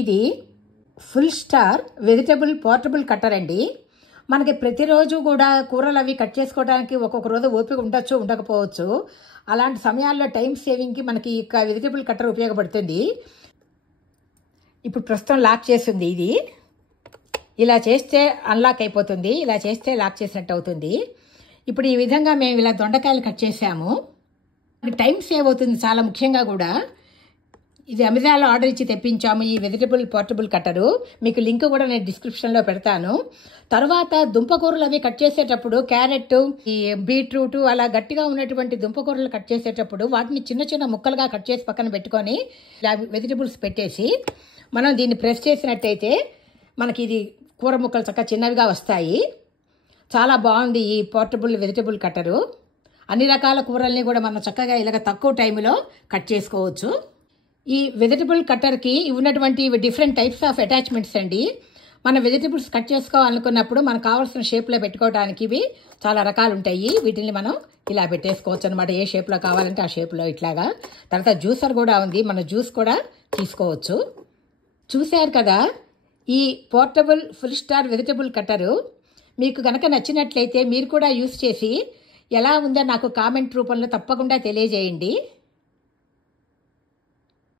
ఇది full star vegetable portable cutter అండి. మనకి ప్రతిరోజు కూడా కూరలు అవి కట్ చేసుకోవడానికి ఒక్కొక్క రోజు ఓపిక ఉండొచ్చు, ఉండకపోవచ్చు. అలాంటి సమయాల్లో టైం సేవింగ్కి మనకి ఈ వెజిటబుల్ కట్టర్ ఉపయోగపడుతుంది. ఇప్పుడు ప్రస్తుతం లాక్ చేస్తుంది. ఇది ఇలా చేస్తే అన్లాక్ అయిపోతుంది, ఇలా చేస్తే లాక్ చేసినట్టు అవుతుంది. ఇప్పుడు ఈ విధంగా మేము ఇలా దొండకాయలు కట్ చేసాము. టైం సేవ్ అవుతుంది చాలా ముఖ్యంగా కూడా. ఇది అమెజాన్లో ఆర్డర్ ఇచ్చి తెప్పించాము ఈ వెజిటబుల్ పోర్టబుల్ కట్టరు. మీకు లింక్ కూడా నేను డిస్క్రిప్షన్లో పెడతాను. తర్వాత దుంపకూరలు అవి కట్ చేసేటప్పుడు క్యారెట్, ఈ బీట్రూట్ అలా గట్టిగా ఉన్నటువంటి దుంపకూరలు కట్ చేసేటప్పుడు వాటిని చిన్న చిన్న ముక్కలుగా కట్ చేసి పక్కన పెట్టుకొని ఇలా వెజిటబుల్స్ పెట్టేసి మనం దీన్ని ప్రెస్ చేసినట్టయితే మనకి ఇది కూర ముక్కలు చక్కగా చిన్నవిగా వస్తాయి. చాలా బాగుంది ఈ పోర్టబుల్ వెజిటబుల్ కట్టరు. అన్ని రకాల కూరల్ని కూడా మనం చక్కగా ఇలాగ తక్కువ టైంలో కట్ చేసుకోవచ్చు. ఈ వెజిటబుల్ కట్టర్కి ఉన్నటువంటి డిఫరెంట్ టైప్స్ ఆఫ్ అటాచ్మెంట్స్ అండి. మన వెజిటబుల్స్ కట్ చేసుకోవాలనుకున్నప్పుడు మనకు కావాల్సిన షేప్లో పెట్టుకోవడానికి ఇవి చాలా రకాలు ఉంటాయి. వీటిని మనం ఇలా పెట్టేసుకోవచ్చు అనమాట. ఏ షేప్లో కావాలంటే ఆ షేప్లో ఇట్లాగా. తర్వాత జ్యూసర్ కూడా ఉంది, మన జ్యూస్ కూడా తీసుకోవచ్చు. చూశారు కదా ఈ పోర్టబుల్ ఫుల్ స్టార్ వెజిటబుల్ కట్టరు. మీకు కనుక నచ్చినట్లయితే మీరు కూడా యూస్ చేసి ఎలా ఉందో నాకు కామెంట్ రూపంలో తప్పకుండా తెలియజేయండి.